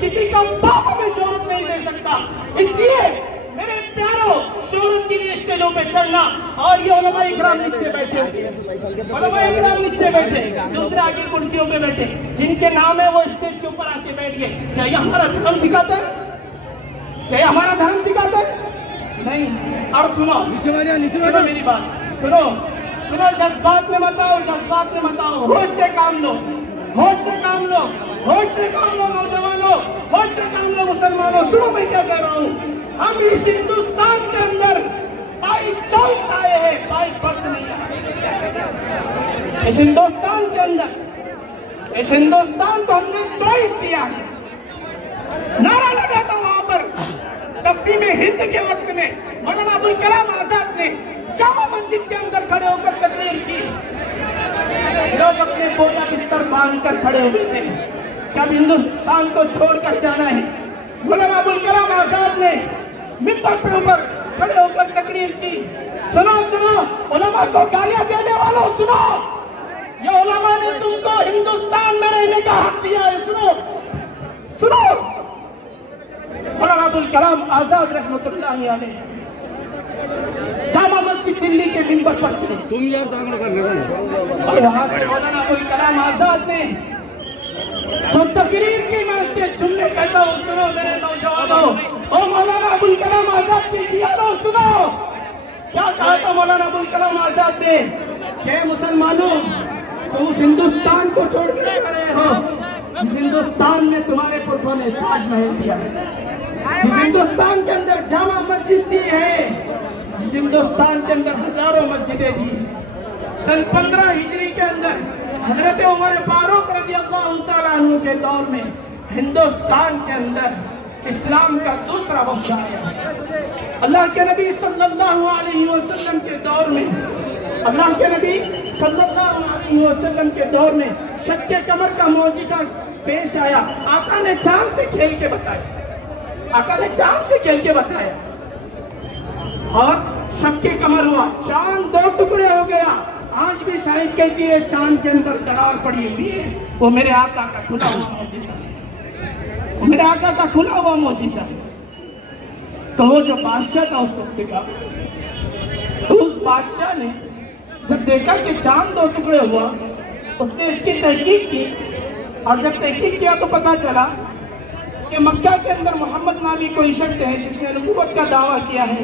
کسی کا باپ ہمیں شہرت نہیں دے سکتا. اس لیے میرے پیاروں شہرت کے لیے اسٹیجوں پہ چڑھنا. اور یہ علماء اکرام نیچے بیٹھے علماء اکرام نیچے بیٹھے دوسرے آگے کرسیوں پہ بیٹھے جن کے نام ہے وہ اسٹیج کے اوپر آ کے بیٹھ گئے. کیا یہ ہمارا دھرم سکھاتا ہے؟ کیا یہ ہمارا دھرم سکھاتا ہے؟ نہیں. اور سنو میری بات سنو. جذبات میں مت آؤ, جذبات میں مت آؤ. ہوش سے کام لو, ہوش سے کام لو, ہوش سے کام لو نوجوانوں, ہوش سے کام لو مسلمانوں. سنو میں کیا کہہ رہا ہوں. ہم اس ہندوستان کے اندر بائی چوائس آئے ہیں, بائی برتھ نہیں آئے. اس ہندوستان کے اندر, اس ہندوستان کو ہم نے چوائس دیا ہے. نعرہ لگا تھا وہاں پر تقسیم ہند کے وقت میں مولانا ابوالکلام آزاد نے جامع مسجد کے اندر کھڑے ہو کر تقریر کی. لوگ اپنے بوجھ بستر باندھ کر کھڑے ہوئے تھے کہ اب ہندوستان کو چھوڑ کر جانا ہے. مولانا ابوالکلام آزاد نے ممبر پہ اوپر کھڑے ہو کر تقریر کی. سنو علماء کو گالیاں دینے والوں سنو, یہ علماء نے تم کو ہندوستان میں رہنے کا حق دیا ہے. سنو مولانا ابوالکلام آزاد رحمت اللہ علیہ جامع مسجد دلی کے ممبر پر چڑھے اور وہاں سے مولانا ابوالکلام آزاد نے جو تقریر کی میں اس کے جملے کہتا ہوں. سنو میرے نوجوانوں, او مولانا ابوالکلام آزاد کی جیادوں سنو کیا کہا تھا مولانا ابوالکلام آزاد نے کہ مسلمانوں تم اس ہندوستان کو چھوڑ کر جا رہے ہو جس ہندوستان میں تمہارے پرکھوں نے تاج محل دیا ہے, جس ہندوستان کے اندر جامع مسجد دی ہے, جس ہندوستان کے اندر ہزاروں مسجدیں دی. سن 15 ہجری کے اندر حضرت عمر فاروق رضی اللہ تعالیٰ عنہ کے دور میں ہندوستان کے اندر اسلام کا دوسرا وقت آیا. اللہ کے نبی صلی اللہ علیہ وسلم کے دور میں, اللہ کے نبی صلی اللہ علیہ وسلم کے دور میں شق قمر کا معجزہ پیش آیا. آقا نے چاند سے کھیل کے بتایا, آقا نے چاند سے کھیل کے بتایا اور شق قمر ہوا, چاند 2 ٹکڑے ہو گیا. آج بھی سائنس کہتی ہے چاند کے اندر دراڑ پڑی ہوئی ہے. وہ میرے آقا کا کھلا ہوا معجزہ ہے, وہ میرے آقا کا کھلا ہوا معجزہ ہے. تو وہ جو بادشاہ تھا اس وقت کا, تو اس بادشاہ نے جب دیکھا کہ چاند 2 ٹکڑے ہوا اس نے اس کی تحقیق کی. اور جب تحقیق کیا تو پتا چلا کہ مکہ کے اندر محمد نامی کوئی شخص ہے جس نے نبوت کا دعویٰ کیا ہے,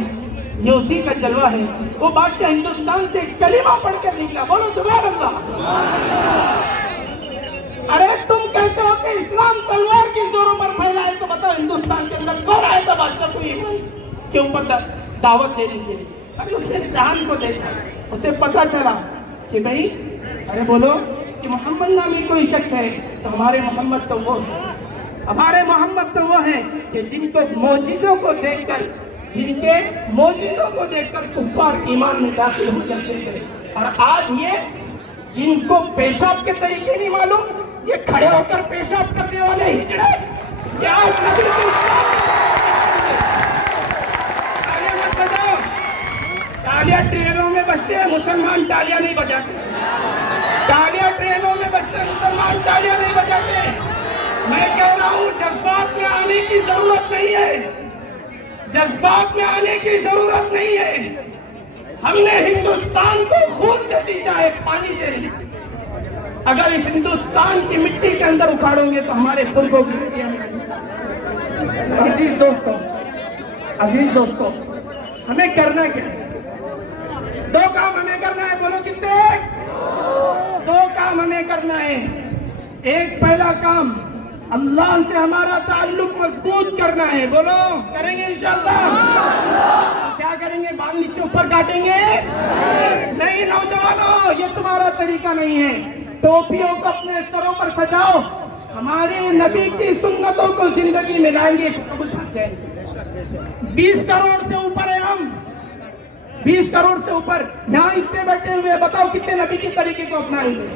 یہ اسی کا جلوہ ہے. وہ بادشاہ ہندوستان سے کلمہ پڑھ کر نکلا. بولو سبحان اللہ. ارے تم کہتے ہو کہ اسلام تلوار کی زوروں پر پھیلا ہے, تو بتاؤ ہندوستان کے اندر کون آیا تھا بادشاہ کو ایمان کے اوپر دعوت دینے کے لیے؟ ابھی اس نے چاند کو دیکھا, اسے پتا چلا کہ بھئی ارے بولو کہ محمد نامی کوئی شخص ہے, تو ہمارے محمد تو وہ ہے, ہمارے محمد تو وہ ہیں کہ جن کو معجزوں کو دیکھ کر, جن کے معجزوں کو دیکھ کر کفار ایمان میں داخل ہو جاتے تھے. اور آج یہ جن کو پیشاب کے طریقے نہیں معلوم, یہ کھڑے ہو کر پیشاب کرنے والے ہجڑے, یہ آج نبی کی شان. تالیاں مت بجاؤ, تالیاں ٹرینوں میں بجتے ہیں, مسلمان تالیاں نہیں بجاتے. تالیاں ٹرینوں میں بجتے ہیں, مسلمان تالیاں نہیں بجاتے. میں کہہ رہا ہوں جذبات میں آنے کی ضرورت نہیں ہے, جذبات میں آنے کی ضرورت نہیں ہے. ہم نے ہندوستان کو خون سے سینچا ہے, پانی سے نہیں. اگر اس ہندوستان کی مٹی کے اندر اکھاڑوں گے تو ہمارے پرکھوں کی مٹیاں نکلیں. عزیز دوستوں ہمیں کرنا کیا ہے؟ 2 کام ہمیں کرنا ہے. بولو کتنے؟ 2 کام ہمیں کرنا ہے. ایک پہلا کام اللہ سے ہمارا تعلق مضبوط کرنا ہے. بولو کریں گے انشاءاللہ. کیا کریں گے؟ بال نیچے اوپر کاٹیں گے؟ نہیں نوجوانوں, یہ تمہارا طریقہ نہیں ہے. ٹوپیوں کو اپنے سروں پر سجاؤ, ہمارے نبی کی سنتوں کو زندگی میں لائیں گے. 20 کروڑ سے اوپر ہے ہم, 20 کروڑ سے اوپر. یہاں اتنے بیٹھے ہوئے, بتاؤ کتنے نبی کی طریقے کو اپنائیں گے؟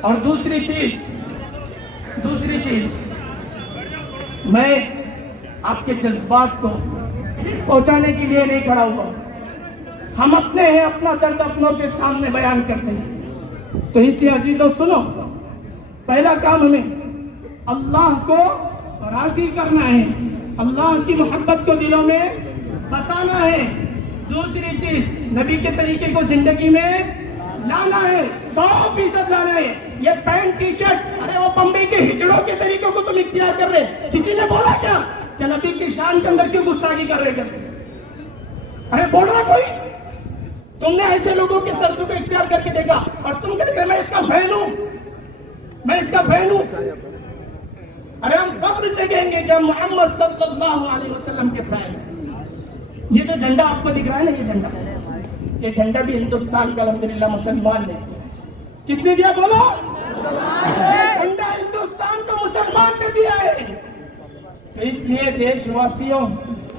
اور دوسری چیز میں آپ کے جذبات کو پہنچانے کے لیے نہیں کھڑا ہوا. ہم اپنے ہیں, اپنا درد اپنوں کے سامنے بیان کرتے ہیں. تو اس لیے عزیزوں سنو, پہلا کام ہمیں اللہ کو راضی کرنا ہے، اللہ کی محبت کو دلوں میں بسانا ہے۔ دوسری چیز نبی کے طریقے کو زندگی میں لانا ہے، 100% لانا ہے۔ یہ پینٹ ٹی شرٹ، ارے وہ بمبئی کے ہجڑوں کے طریقوں کو تم اختیار کر رہے، کسی نے بولا کیا کہ نبی کی شان کے اندر کیوں گستاخی کر رہے کرتے؟ ارے بول رہا کوئی؟ تم نے ایسے لوگوں کے طرز کو اختیار کر کے دیکھا اور تم کہتے ہیں میں اس کا فین ہوں، میں اس کا فین ہوں۔ ارے ہم فخر سے کہیں گے جب محمد صلی اللہ علیہ وسلم کے فین۔ یہ جو جھنڈا آپ کو دکھ رہا ہے نا، یہ جھنڈا بھی ہندوستان کا الحمدللہ مسلمان نے، کس نے دیا بولو؟ یہ جھنڈا ہندوستان کو مسلمان نے دیا ہے۔ اس لیے دیش واسیوں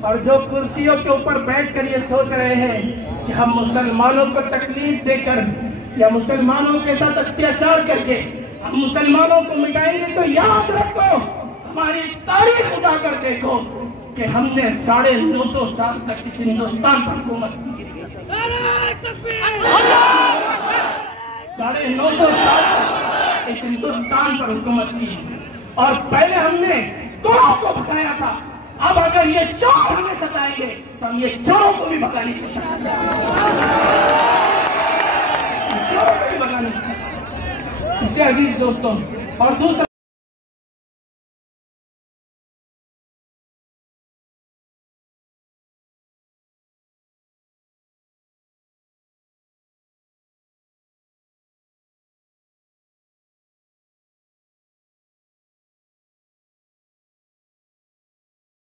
اور جو کرسیوں کے اوپر بیٹھ کر یہ سوچ رہے ہیں کہ ہم مسلمانوں کو تکلیف دے کر یا مسلمانوں کے ساتھ اتیاچار کر کے ہم مسلمانوں کو مٹائیں گے، تو یاد رکھو ہماری تاریخ اٹھا کر دیکھو کہ ہم نے 950 سال تک اس ہندوستان پر حکومت کی۔ 950 سال تک اس ہندوستان پر حکومت کی، اور پہلے ہم نے چوروں کو بھگایا تھا، اب اگر یہ چور ہمیں ستائیں گے تو ہم یہ چوروں کو بھی بھگانے کی کوشش کریں گے۔ عزیز دوستوں، اور دوسرا